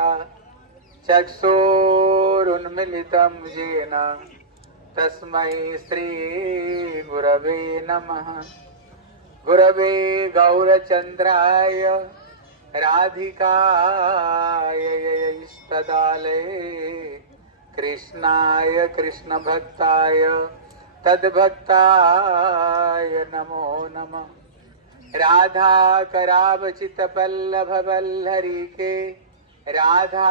मया चक्षुरुन्मिलितं येन तस्मै श्रीगुरवे नमः। गुरवे गौरचन्द्राय राधिकाय इष्टदालये कृष्णाय कृष्णभक्ताय तद्भक्ताय नमो नमः। राधा करावचित पल्लभ वल्लरी के राधा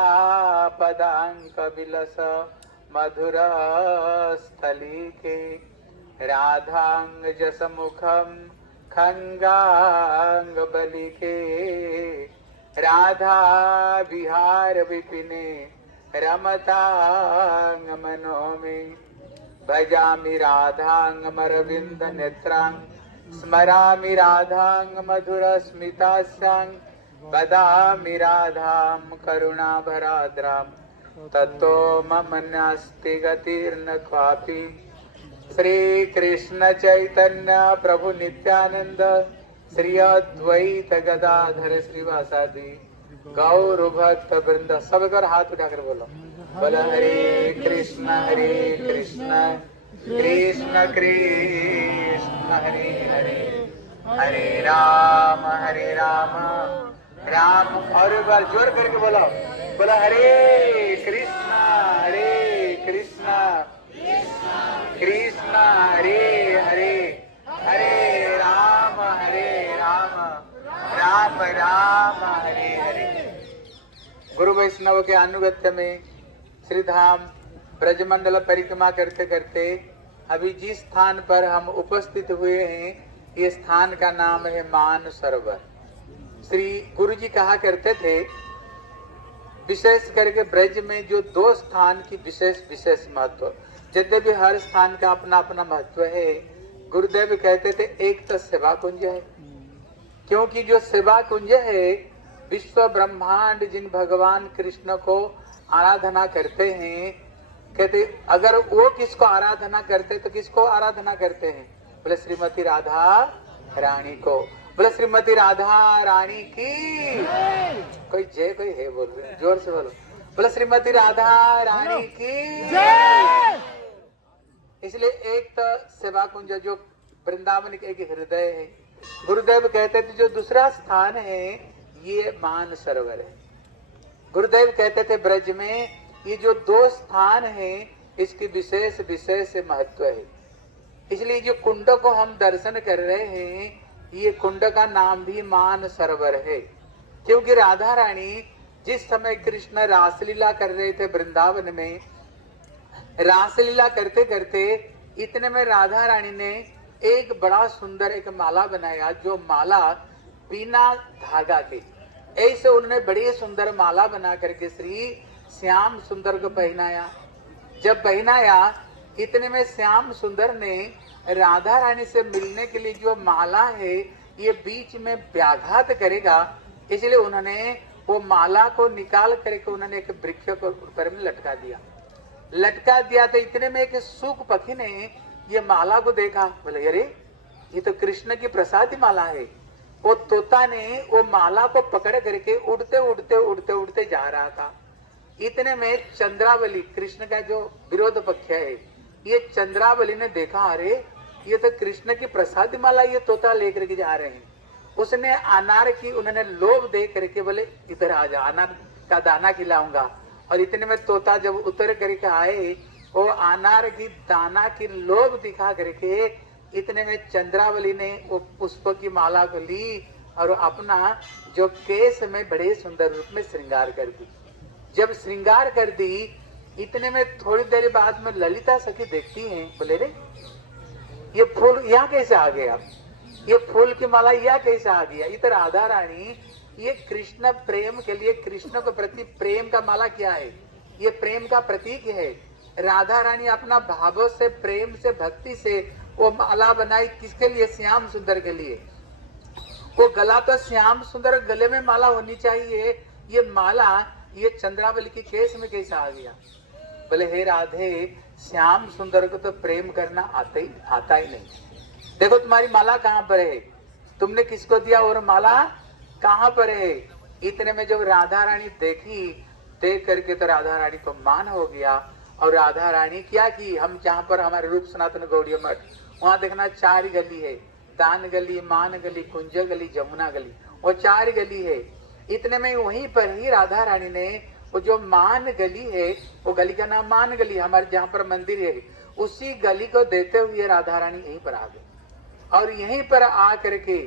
पदांक विलस मधुर स्थली के राधांग जस मुखम खंगांग बलि के राधा विहार विपिने रमतांग मनो में भजामि राधांग मरविंद नेत्रांग स्मरामि राधांग मधुर स्मितास्यांग वदामि राधां करुणाभराद्रां ततो मम नास्ति गतिर्न क्वापि। श्री कृष्ण चैतन्य प्रभु नित्यानंद श्री अद्वैत गदाधर श्रीवासादि गौर भक्त वृंद। सब कर हाथ उठाकर बोलो बोल हरे कृष्ण कृष्ण कृष्ण हरे हरे हरे राम राम और एक बार जोर करके बोलो बोला हरे कृष्ण कृष्ण हरे हरे हरे राम राम राम हरे हरे। गुरु वैष्णव के अनुगत्य में श्री धाम ब्रजमंडल परिक्रमा करते करते अभी जिस स्थान पर हम उपस्थित हुए हैं ये स्थान का नाम है मान सरोवर। श्री गुरु जी कहा करते थे विशेष करके ब्रज में जो दो स्थान की विशेष महत्व, यद्यपि हर स्थान का अपना अपना महत्व है। गुरुदेव कहते थे एक तो सेवा कुंज है, क्योंकि जो सेवा कुंज है विश्व ब्रह्मांड जिन भगवान कृष्ण को आराधना करते हैं, कहते अगर वो किसको आराधना करते तो किसको आराधना करते हैं? बोले श्रीमती राधा रानी को। बोले श्रीमती राधा रानी की कोई जय कोई है बोल रहे जोर से बोलो बोले श्रीमती राधा रानी की जय। इसलिए एक तो सेवा कुंज जो वृंदावन के एक हृदय है। गुरुदेव कहते थे जो दूसरा स्थान है ये मान सरोवर है। गुरुदेव कहते थे ब्रज में ये जो दो स्थान है इसकी विशेष महत्व है। इसलिए जो कुंड को हम दर्शन कर रहे हैं ये कुंड का नाम भी मान सरोवर है, क्योंकि राधा रानी जिस समय कृष्ण रासलीला कर रहे थे वृंदावन में, रासलीला करते करते इतने में राधा रानी ने एक बड़ा सुंदर एक माला बनाया, जो माला बिना धागा के ऐसे उन्होंने बड़ी सुंदर माला बना करके श्री श्याम सुंदर को पहनाया। जब पहनाया इतने में श्याम सुंदर ने राधा रानी से मिलने के लिए जो माला है ये बीच में व्याघात करेगा, इसलिए उन्होंने वो माला को निकाल करके उन्होंने एक वृक्ष को ऊपर में लटका दिया। तो इतने में एक सूक पक्षी ने ये माला को देखा, बोले अरे ये तो कृष्ण की प्रसादी माला है। वो तोता ने वो माला को पकड़ करके उड़ते जा रहा था। इतने में चंद्रावली कृष्ण का जो विरोध पक्ष है ये चंद्रावली ने देखा, अरे ये तो कृष्ण की प्रसाद माला ये तोता लेकर के जा रहे हैं। उसने अनार की उन्होंने लोभ दे करके बोले इधर आ जा, अनार का दाना खिलाऊंगा। और इतने में तोता जब उतर करके आए वो अनार की दाना की लोभ दिखा करके इतने में चंद्रावली ने वो पुष्प की माला को ली और अपना जो केस में बड़े सुंदर रूप में श्रृंगार कर दी। जब श्रृंगार कर दी इतने में थोड़ी देर बाद में ललिता सखी देखती हैं, बोले रे ये फूल यहाँ कैसे आ गया, ये फूल की माला यहाँ कैसे आ गया। इधर राधा रानी ये कृष्ण प्रेम के लिए, कृष्ण के प्रति प्रेम का माला क्या है, ये प्रेम का प्रतीक है। राधा रानी अपना भावों से, प्रेम से, भक्ति से वो माला बनाई किसके लिए? श्याम सुंदर के लिए। वो गला तो श्याम सुंदर गले में माला होनी चाहिए, ये माला ये चंद्रावली की केस में कैसे आ गया। बोले हे राधे, श्याम सुंदर को तो प्रेम करना आता ही नहीं। देखो तुम्हारी माला कहाँ पर है, तुमने किसको दिया और माला कहाँ पर है। इतने में जब राधा रानी देखी देख करके तो राधा रानी को मान हो गया। और राधा रानी क्या की, हम जहाँ पर हमारे रूप सनातन गौड़ीय मठ, वहाँ देखना 4 गली है, दान गली, मान गली, कुंज गली, जमुना गली, वो 4 गली है। इतने में वहीं पर ही राधा रानी ने वो जो मान गली है, वो गली का नाम मान गली, हमारे जहाँ पर मंदिर है, उसी गली को देते हुए राधा रानी यहीं पर आ गई। और यहीं पर आ करके,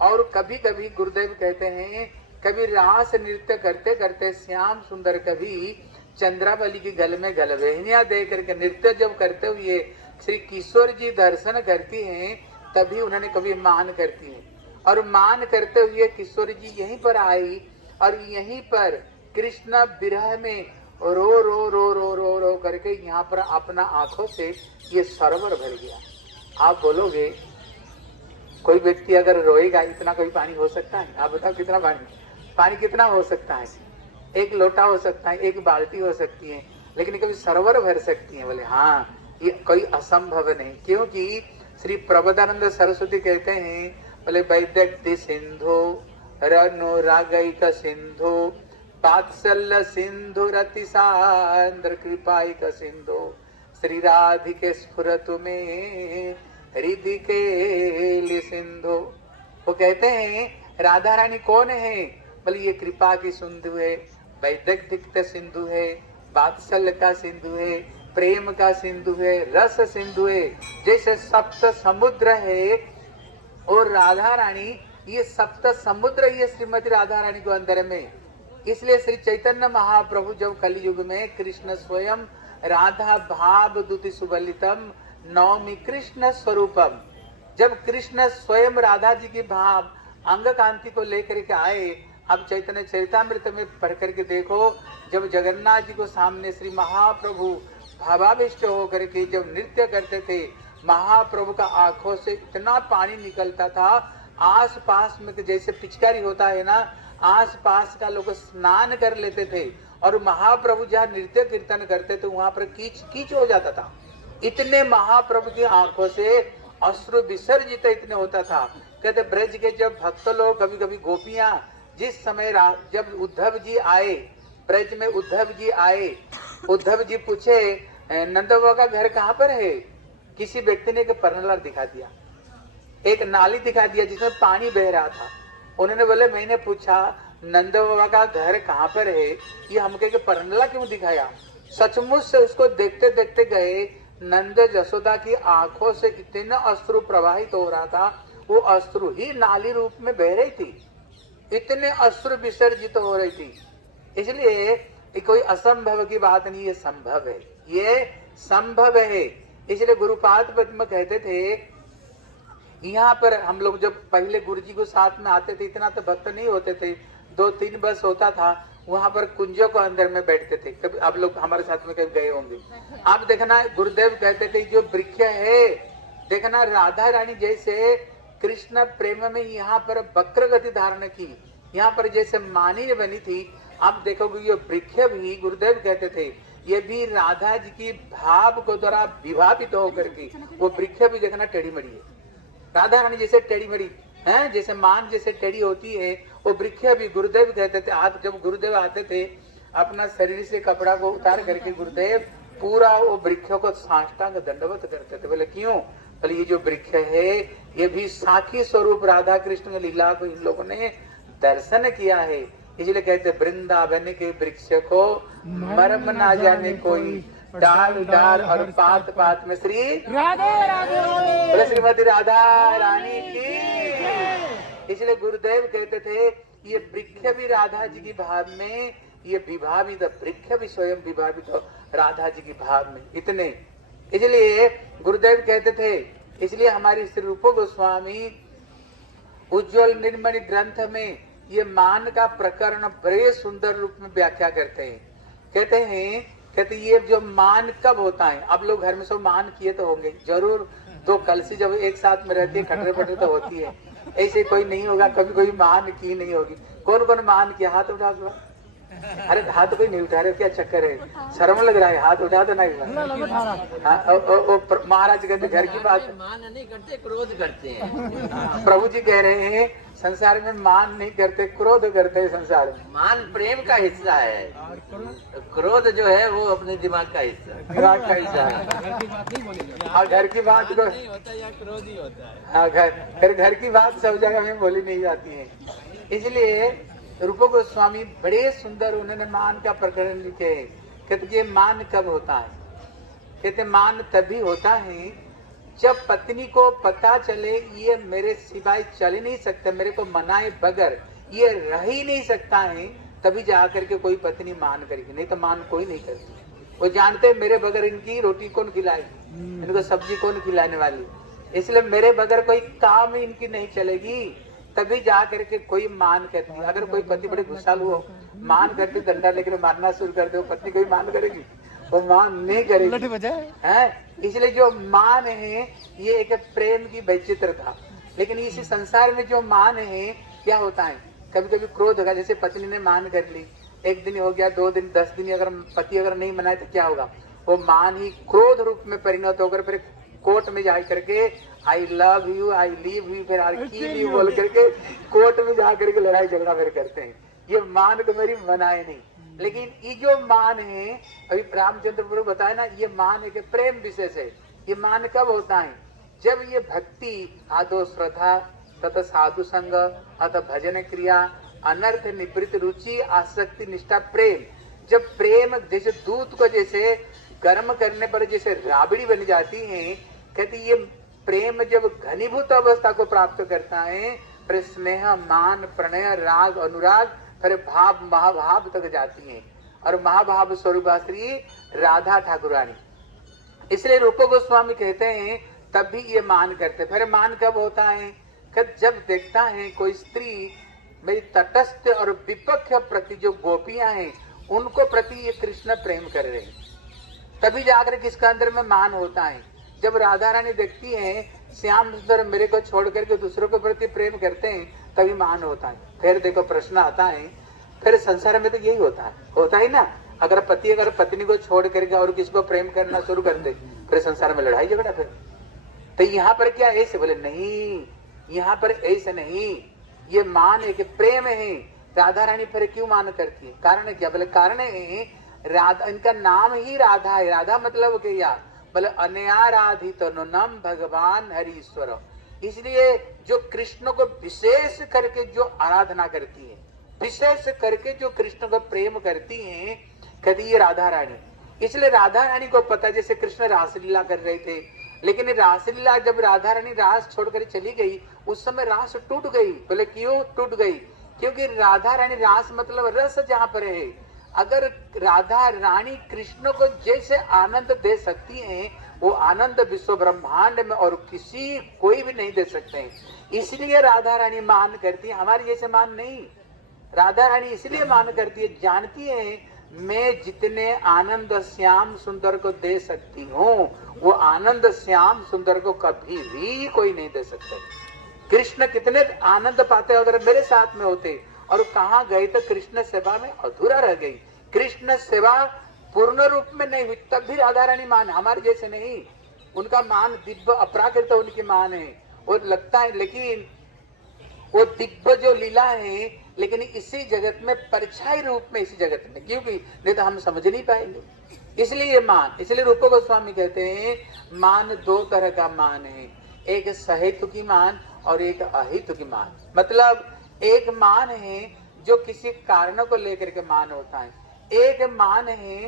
और कभी कभी गुरुदेव कहते हैं, कभी रास नृत्य करते करते श्याम सुंदर कभी चंद्रावली की गल में गलवेहनिया दे करके नृत्य जब करते हुए श्री किशोर जी दर्शन करती हैं, तभी उन्होंने कभी मान करती हैं। और मान करते हुए किशोर जी यहीं पर आई, और यहीं पर कृष्ण विरह में रो रो रो रो रो रो करके यहाँ पर अपना आंखों से ये सरोवर भर गया। आप बोलोगे कोई व्यक्ति अगर रोएगा, इतना कोई पानी हो सकता है? आप बताओ कितना पानी कितना हो सकता है? 1 लोटा हो सकता है, 1 बाल्टी हो सकती है, लेकिन कभी सरोवर भर सकती है? बोले हाँ, ये कोई असंभव नहीं। क्योंकि श्री प्रबोधानंद सरस्वती कहते हैं, बोले वैदग्धि सिंधु रनुरागैक सिंधु वात्सल्य सिंधु रतिसान्द्र कृपाइक सिंधु श्री राधिके स्फुरतु में हृदय के सिंधु। वो कहते हैं राधा रानी कौन है? बोले ये कृपा की सिंधु है, वैदग्धिक सिंधु है, वात्सल्य का सिंधु है, प्रेम का सिंधु है, रस सिंधु है। जैसे सप्त समुद्र है, और राधा रानी ये सप्त समुद्र ये श्रीमती राधा रानी को अंदर में। इसलिए श्री चैतन्य महाप्रभु जब कलयुग में कृष्ण स्वयं राधा भाव दुति सुबलितम नौमी कृष्ण स्वरूपम, जब कृष्ण स्वयं राधा जी की भाव अंग कांति को लेकर के आए, अब चैतन्य चरितामृत में पढ़ करके देखो, जब जगन्नाथ जी को सामने श्री महाप्रभु भावाविष्ट होकर के जब नृत्य करते थे, महाप्रभु का आंखों से इतना पानी निकलता था, आस पास में जैसे पिचकारी होता है ना, आस पास का लोग स्नान कर लेते थे। और महाप्रभु जहाँ नृत्य कीर्तन करते थे वहां पर कीच कीच हो जाता था। इतने महाप्रभु की आंखों से अश्रु विसर्जित इतने होता था। कहते ब्रज के जब भक्त लोग, कभी कभी गोपियां, जिस समय जब उद्धव जी आए, ब्रज में उद्धव जी आए, उद्धव जी पूछे नंद बाबा का घर कहाँ पर है? किसी व्यक्ति ने एक परनला दिखा दिया, एक नाली दिखा दिया जिसमें पानी बह रहा था। उन्होंने बोले मैंने पूछा नंद बाबा का घर कहाँ पर है, ये हमके के परनला क्यों दिखाया? सचमुच से उसको देखते देखते गए, नंद जसोदा की आंखों से इतना अश्रु प्रवाहित हो रहा था, वो अश्रु ही नाली रूप में बह रही थी, इतने अश्रु विसर्जित हो रही थी। इसलिए ये कोई असंभव की बात नहीं, ये संभव है, ये संभव है। इसलिए गुरुपाद पद्म कहते थे, यहाँ पर हम लोग जब पहले गुरुजी को साथ में आते थे, इतना तो भक्त नहीं होते थे, 2-3 बस होता था, वहां पर कुंजों को अंदर में बैठते थे। कभी आप लोग हमारे साथ में कभी गए होंगे। आप देखना गुरुदेव कहते थे जो वृक्ष है, देखना राधा रानी जैसे कृष्ण प्रेम में यहाँ पर वक्र गति धारण की, यहाँ पर जैसे मानी बनी थी। आप देखोगे ये वृक्ष भी गुरुदेव कहते थे, ये भी राधा जी की भाव को द्वारा विभावित होकर के वो वृक्ष भी देखना टेढ़ी मड़ी है। राधा रानी जैसे टेढ़ी मड़ी है, जैसे मान जैसे टेढ़ी होती है, वो वृक्ष भी गुरुदेव कहते थे। आज जब गुरुदेव आते थे, अपना शरीर से कपड़ा को उतार करके गुरुदेव पूरा वो वृक्षों को साष्टांग दंडवत करते थे। बोले क्यों? बोले ये जो वृक्ष है ये भी साखी स्वरूप राधा कृष्ण लीला को इन लोगों ने दर्शन किया है। इसलिए कहते वृंदावन के वृक्ष को मर्म ना जाने कोई, डाल डाल और पात पात में श्री राधे राधे, श्रीमती राधा रानी की। इसलिए गुरुदेव कहते थे ये वृक्ष भी राधा जी की भाव में, ये विभावित वृक्ष भी स्वयं विभावित हो राधा जी की भाव में इतने। इसलिए गुरुदेव कहते थे, इसलिए हमारी श्री रूप गोस्वामी उज्ज्वल निर्मल ग्रंथ में ये मान का प्रकरण बड़े सुंदर रूप में व्याख्या करते हैं। कहते ये जो मान कब होता है? आप लोग घर में सब मान किए तो होंगे जरूर, 2 कलसी जब एक साथ में रहती है खटरे पटरे तो होती है, ऐसे कोई नहीं होगा कभी कोई मान की नहीं होगी। कौन कौन मान किया? हाथ उठा दो। अरे हाथ कोई नहीं उठा रहे, क्या चक्कर है? शर्म लग रहा है, हाथ उठा दो नहीं। महाराज कहते घर की बात मान नहीं करते, क्रोध करते हैं। प्रभु जी कह रहे हैं संसार में मान नहीं करते, क्रोध करते हैं संसार में। मान प्रेम का हिस्सा है, क्रोध जो है वो अपने दिमाग का हिस्सा है। दिमाग का हिस्सा है। और घर की बात को नहीं होता या क्रोध ही होता है। हाँ, घर की बात सब जगह में बोली नहीं जाती है। इसलिए रूप गोस्वामी बड़े सुंदर उन्होंने मान का प्रकरण लिखे है। कहते ये मान कब होता है? कहते मान तभी होता है जब पत्नी को पता चले ये मेरे सिवाय चल ही नहीं सकता, मेरे को मनाए बगैर ये रह ही नहीं सकता है, तभी जाकर के कोई पत्नी मान करेगी, नहीं तो मान कोई नहीं करती। वो जानते हैं मेरे बगैर इनकी रोटी कौन खिलाएगी, इनको सब्जी कौन खिलाने वाली, इसलिए मेरे बगैर कोई काम ही इनकी नहीं चलेगी, तभी जा करके कोई मान करती है। अगर कोई पति बड़े गुस्सालु हो, मान करती डंडा लेकर मारना शुरू कर दे, वो पत्नी कोई मान करेगी? वो मान नहीं करेगी है। इसलिए जो मान है ये एक प्रेम की वैचित्रता। लेकिन इसी संसार में जो मान है क्या होता है, कभी कभी क्रोध होगा। जैसे पत्नी ने मान कर ली, एक दिन हो गया, 2 दिन, 10 दिन, अगर पति अगर नहीं मनाए तो क्या होगा? वो मान ही क्रोध रूप में परिणत होकर फिर कोर्ट में जा करके I love you, I leave you, फिर आई किल यू बोल करके कोर्ट में जा करके लड़ाई झगड़ा फिर करते हैं। ये मान को मेरी मनाए नहीं। लेकिन ये जो मान है, अभी रामचंद्र प्रभु बताया ना, ये मान एक प्रेम विशेष है। ये मान कब होता है? जब ये भक्ति आदो श्रद्धा तथा साधु संग अथ भजन क्रिया अनर्थ निवृत्त रुचि आसक्ति निष्ठा प्रेम, जब प्रेम जैसे दूध को जैसे गर्म करने पर जैसे राबड़ी बन जाती है, कहती ये प्रेम जब घनीभूत अवस्था को प्राप्त करता है, फिर स्नेह मान प्रणय राग अनुराग फिर भाव महाभाव तक जाती है। और महाभाव स्वरूप श्री राधा ठाकुरानी। इसलिए रूप गोस्वामी कहते हैं तब भी ये मान करते। फिर मान कब होता है? जब देखता है कोई स्त्री मेरी तटस्थ और विपक्ष प्रति जो गोपियां हैं उनको प्रति ये कृष्ण प्रेम कर रहे हैं, तभी जाकर किसका अंदर में मान होता है। जब राधा रानी देखती है श्याम सुंदर मेरे को छोड़ करके दूसरों के प्रति प्रेम करते हैं, तभी मान होता है। फिर देखो प्रश्न आता है, फिर संसार में तो यही होता है ना। अगर पति अगर पत्नी को छोड़ करके और किसको प्रेम करना शुरू कर दे, फिर संसार में लड़ाई झगड़ा। फिर तो यहाँ पर क्या ऐसे? बोले नहीं, यहाँ पर ऐसे नहीं, ये मान है कि प्रेम है। राधा रानी फिर क्यों मान करती है? कारण क्या? बोले कारण है राधा, इनका नाम ही राधा है। राधा मतलब क्या? बोले अनयाराधित नम भगवान हरीश्वर। इसलिए जो कृष्ण को विशेष करके जो आराधना करती है, विशेष करके जो कृष्ण को प्रेम करती है, कहती ये राधा रानी। इसलिए राधा रानी को पता, जैसे कृष्ण रासलीला कर रहे थे, लेकिन रासलीला जब राधा रानी रास छोड़कर चली गई, उस समय रास टूट गई। बोले क्यों टूट गई? क्योंकि राधा रानी रास मतलब रस जहाँ पर है। अगर राधा रानी कृष्ण को जैसे आनंद दे सकती हैं, वो आनंद विश्व ब्रह्मांड में और किसी कोई भी नहीं दे सकते हैं। इसलिए राधा रानी मान करती है, हमारी जैसे मान नहीं। राधा रानी इसलिए मान करती है, जानती है मैं जितने आनंद श्याम सुंदर को दे सकती हूँ, वो आनंद श्याम सुंदर को कभी भी कोई नहीं दे सकता। कृष्ण कितने आनंद पाते अगर मेरे साथ में होते, और कहाँ गए तो कृष्ण सेवा में अधूरा रह गई। कृष्ण सेवा पूर्ण रूप में नहीं हुई, तब भी राधा रानी मान। हमारे जैसे नहीं, उनका मान दिव्य अपराकृत उनकी मान है। वो लगता है लेकिन वो दिव्य जो लीला है, लेकिन इसी जगत में परछाई रूप में, इसी जगत में, क्योंकि नहीं तो हम समझ नहीं पाएंगे। इसलिए ये मान, इसलिए रूप गोस्वामी कहते हैं मान 2 तरह का मान है, एक सहेतु की मान और एक अहेतु की मान। मतलब एक मान है जो किसी कारण को लेकर के मान होता है, एक मान है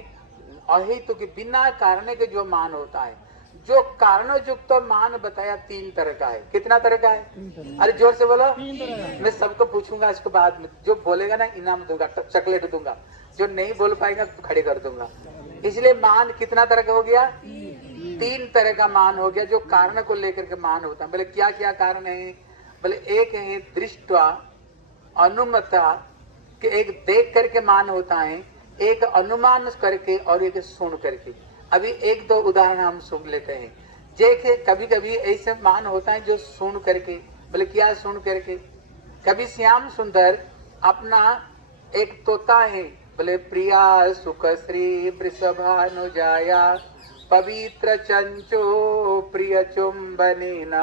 अहेतु की बिना कारण के जो मान होता है। जो कारण युक्त तो मान बताया 3 तरह का है। कितना तरह का है? अरे जोर से बोलो। मैं सबको पूछूंगा इसको बाद में, जो बोलेगा ना इनाम दूंगा, चॉकलेट दूंगा, जो नहीं बोल पाएगा तो खड़े कर दूंगा। इसलिए मान कितना तरह का हो गया? 3 तरह का मान हो गया जो कारण को लेकर के मान होता है। बोले क्या क्या कारण है? बोले एक है दृष्टवा अनुमता के, एक देख करके मान होता है, एक अनुमान करके और एक सुन करके। अभी 1-2 उदाहरण हम सुन लेते हैं। जैसे कभी कभी ऐसे मान होता है जो सुन करके। बोले क्या सुन करके? कभी श्याम सुंदर अपना एक तोता है बोले प्रिया सुख श्री वृषभानुजाया पवित्र चंचो प्रिय चुंबनेन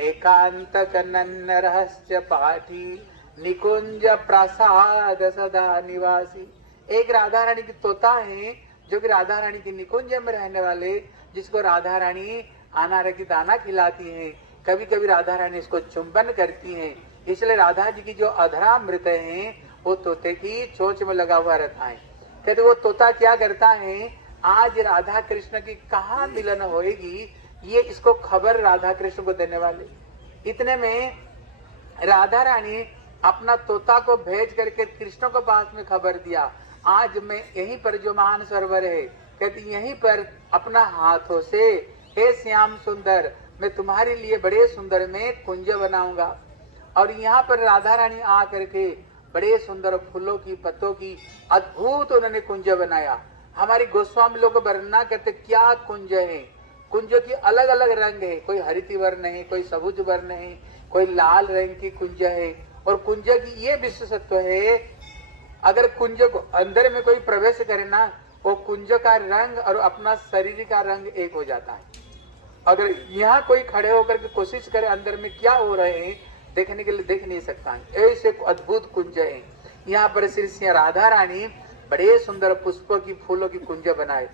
एकांत कनन्न रहस्य पाठी निकुंज प्रसाद सदा निवासी। एक राधा रानी की तोता है जो कि राधा रानी की निकुंज में रहने वाले, जिसको राधा रानी अनार की दाना खिलाती है। कभी कभी राधा रानी इसको चुंबन करती है। इसलिए राधा जी की जो अधरामृत है वो तोते की चोंच में लगा हुआ रहता है। कहते वो तोता क्या करता है, आज राधा कृष्ण की कहाँ मिलन होएगी, ये इसको खबर राधा कृष्ण को देने वाले। इतने में राधा रानी अपना तोता को भेज करके कृष्ण को पास में खबर दिया, आज मैं यहीं पर जो मान सरोवर है, कहती यहीं पर अपना हाथों से, हे श्याम सुंदर, मैं तुम्हारे लिए बड़े सुंदर में कुंज बनाऊंगा। और यहाँ पर राधा रानी आ करके बड़े सुंदर फूलों की, पत्तों की अद्भुत उन्होंने कुंज बनाया। हमारी गोस्वामी लोग वर्णना करते क्या कुंज है। कुंजों की अलग अलग रंग है, कोई हरित वर्ण है, कोई सबुज वर्ण है, कोई लाल रंग की कुंज है। और कुंज की ये विशेषत्व है, अगर कुंज को अंदर में कोई प्रवेश करे ना, वो कुंज का रंग और अपना शरीर का रंग एक हो जाता है। अगर यहाँ कोई खड़े होकर के कोशिश करे अंदर में क्या हो रहे हैं देखने के लिए, देख नहीं सकता है। ऐसे अद्भुत कुंज है। यहाँ पर श्री सिंह राधा रानी बड़े सुंदर पुष्पों की, फूलों की कुंज बनाए।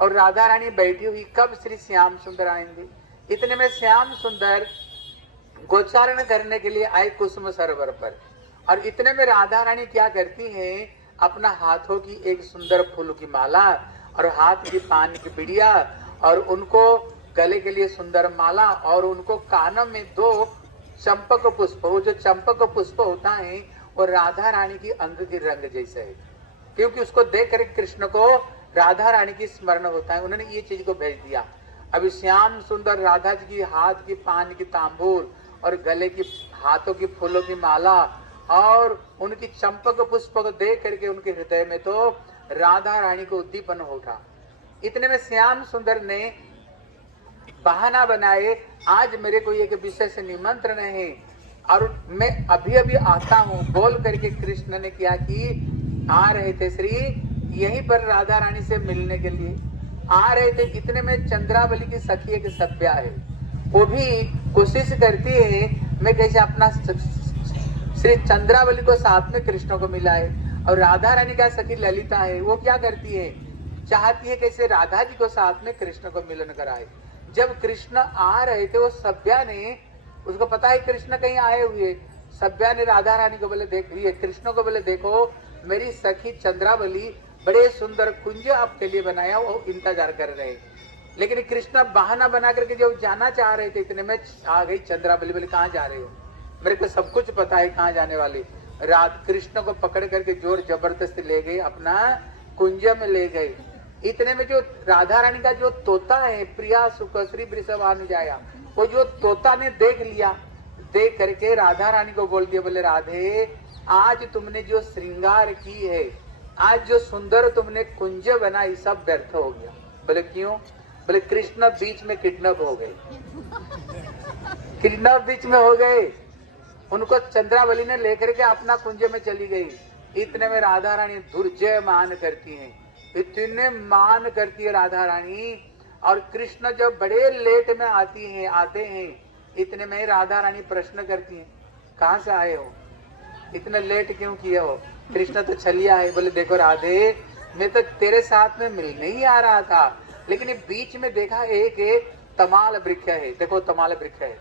और राधा रानी बैठी हुई, कब श्री श्याम सुंदर आएंगे। इतने में श्याम सुंदर गोचारण करने के लिए आए कुसुम सरोवर पर। और इतने में राधा रानी क्या करती है, अपना हाथों की एक सुंदर फूल की माला और हाथ की पान की बिड़िया और उनको गले के लिए सुंदर माला और उनको कानों में 2 चंपक पुष्प, वो जो चंपक पुष्प होता है वो राधा रानी की अंग के रंग जैसे है, क्योंकि उसको देख कर कृष्ण को राधा रानी की स्मरण होता है। उन्होंने ये चीज को भेज दिया। अभी श्याम सुंदर राधा जी की हाथ की पान की तांबूल और गले की, हाथों की फूलों की माला और उनकी चंपक पुष्प को देख करके उनके हृदय में तो राधा रानी को उद्दीपन उठा। इतने में श्याम सुंदर ने बहाना बनाए, आज मेरे को एक विशेष निमंत्रण है और मैं अभी अभी आता हूँ बोल करके कृष्ण ने क्या कि आ रहे थे श्री यहीं पर राधा रानी से मिलने के लिए आ रहे थे। इतने में चंद्रावली की सखी एक सभ्या है, वो भी कोशिश करती है मैं कैसे अपना श्री चंद्रावली को साथ में कृष्ण को मिलाए। और राधा रानी का सखी ललिता है, वो क्या करती है, चाहती है कैसे राधा जी को साथ में कृष्ण को मिलन कराए। जब कृष्ण आ रहे थे, वो सभ्या ने, उसको पता है कृष्ण कहीं आए हुए, सभ्या ने राधा रानी को बोले देखिए, कृष्ण को बोले देखो मेरी सखी चंद्रावली बड़े सुंदर कुंज आपके लिए बनाया, वो इंतजार कर रहे हैं। लेकिन कृष्ण बहाना बना करके जब जाना चाह रहे थे, इतने में आ गई चंद्रावली, बोले कहाँ जा रहे हो, मेरे को सब कुछ पता है कहाँ जाने वाले। रात कृष्ण को पकड़ करके जोर जबरदस्ती ले गए, अपना कुंज में ले गए। इतने में जो राधा रानी का जो तोता है, प्रिया सुख श्री वृषभानुजाया, वो जो तोता ने देख लिया, देख करके राधा रानी को बोल दिया, बोले राधे आज तुमने जो श्रृंगार की है, आज जो सुंदर तुमने कुंज बनाई, सब व्यर्थ हो गया। बोले क्यों, बोले कृष्ण बीच में किडनैप हो गए, किडनैप बीच में हो गए, उनको चंद्रावली ने लेकर के अपना कुंज में चली गई। इतने में राधा रानी दुर्जय मान करती हैं, इतने मान करती है राधा रानी। और कृष्ण जब बड़े लेट में आते हैं, इतने में राधा रानी प्रश्न करती हैं, कहाँ से आए हो, इतने लेट क्यों किए हो। कृष्ण तो छलिया है, बोले देखो राधे मैं तो तेरे साथ में मिलने ही आ रहा था, लेकिन ये बीच में देखा एक तमाल वृक्ष है, देखो तमाल वृक्ष है,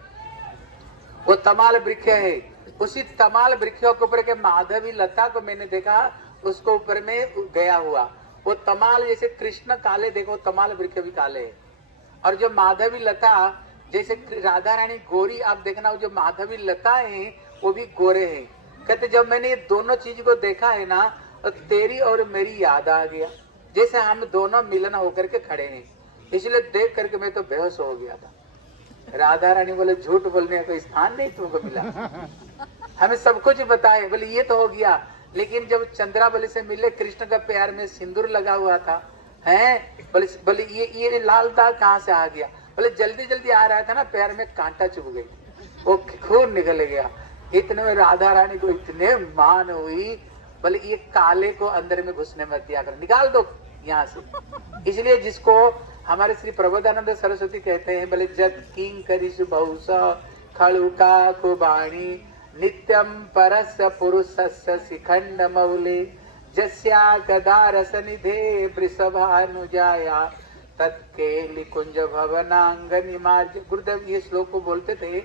वो तमाल वृक्ष है, उसी तमाल वृक्ष के ऊपर के माधवी लता को मैंने देखा, उसको ऊपर में गया हुआ। वो तमाल जैसे कृष्ण काले, देखो तमाल वृक्ष भी काले है, और जो माधवी लता जैसे राधा रानी गोरी, आप देखना वो जो माधवी लता है वो भी गोरे हैं। कहते जब मैंने ये दोनों चीज को देखा है ना, तो तेरी और मेरी याद आ गया, जैसे हम दोनों मिलन होकर के खड़े हैं, इसलिए देख करके मैं तो बेहोश हो गया था। राधा रानी बोले झूठ बोलने का कोई स्थान नहीं तुमको मिला, हमें सब कुछ बताए। बोले ये तो हो गया, लेकिन जब चंद्रावली से मिले, कृष्ण का पैर में सिंदूर लगा हुआ था, हैं बोले ये लाल दाग कहाँ से आ गया। बोले जल्दी जल्दी आ रहा था ना, पैर में कांटा चुभ गई, वो खून निकल गया। इतने में राधा रानी को इतने मान हुई, बोले ये काले को अंदर में घुसने मत दिया कर, निकाल दो यहाँ से। इसलिए जिसको हमारे श्री प्रबोधानंद सरस्वती कहते हैं, बोले जत किंग करिसु बहुसा खड़ुका कुबाणी नित्यम परस पुरुषस्य शिखंड मौले जस्या गदा रस निधे वृषभानुजाया तत्केलि कुंज भवनांगनि मार्ज। गुरुदेव ये श्लोक को बोलते थे,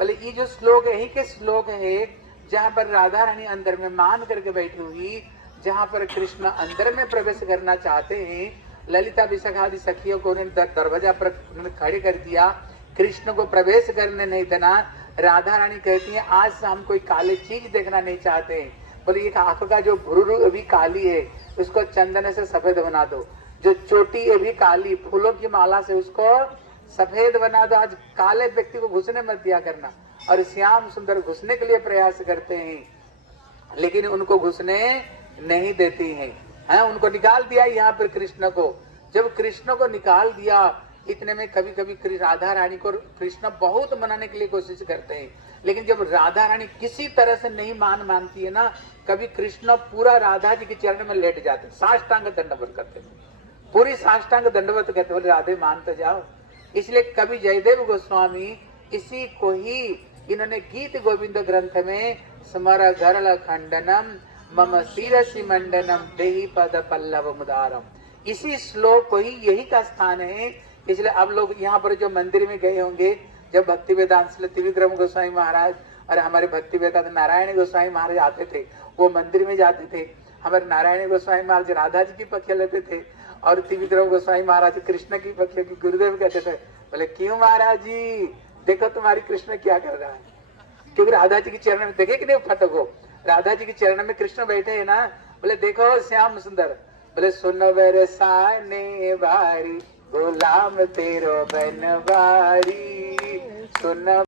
बोले ये जो श्लोक है, यही के श्लोक है जहाँ पर राधा रानी अंदर में मान करके बैठी हुई, जहाँ पर कृष्ण अंदर में प्रवेश करना चाहते हैं, ललिता विशाखादि सखियों को उन्होंने दरवाजा पर खड़े कर दिया, कृष्ण को प्रवेश करने नहीं देना। राधा रानी कहती है आज से हम कोई काले चीज देखना नहीं चाहते हैं। बोले एक आंख का जो भुरु अभी काली है उसको चंदन से सफेद बना दो, जो चोटी अभी काली फूलों की माला से उसको सफेद बना दो। आज काले व्यक्ति को घुसने मत दिया करना। और श्याम सुंदर घुसने के लिए प्रयास करते हैं, लेकिन उनको घुसने नहीं देती हैं। उनको निकाल दिया यहाँ पर कृष्ण को। जब कृष्ण को निकाल दिया, इतने में कभी कभी राधा रानी को कृष्ण बहुत मनाने के लिए कोशिश करते हैं, लेकिन जब राधा रानी किसी तरह से नहीं मानती है ना, कभी कृष्ण पूरा राधा जी के चरण में लेट जाते, साष्टांग दंडवत करते, पूरी साष्टांग दंडवत करते, बोले राधे मान तो जाओ। इसलिए कवि जयदेव गोस्वामी इसी को ही इन्होंने गीत गोविंद ग्रंथ में स्मर गरल खंडनम मम शिरसि मंडनम देहि पद पल्लव मुदारम, इसी श्लोक को ही यही का स्थान है। इसलिए अब लोग यहाँ पर जो मंदिर में गए होंगे, जब भक्ति वेदांत त्रिविक्रम गोस्वामी महाराज और हमारे भक्ति वेदांत नारायण गोस्वामी महाराज आते थे, वो मंदिर में जाते थे। हमारे नारायण गोस्वामी महाराज राधा जी की पक्ष लेते थे और त्रिविक्रम गोस्वामी महाराज कृष्ण की पक्ष की। गुरुदेव कहते थे, बोले क्यों महाराज जी, देखो तुम्हारी कृष्ण क्या कर रहा है, क्योंकि राधा जी के चरण में देखे कि नहीं फटको, राधा जी के चरण में कृष्ण बैठे है ना। बोले देखो श्याम सुंदर, बोले सुन बरसाने बारी गुलाम तेरो बनवारी, सुन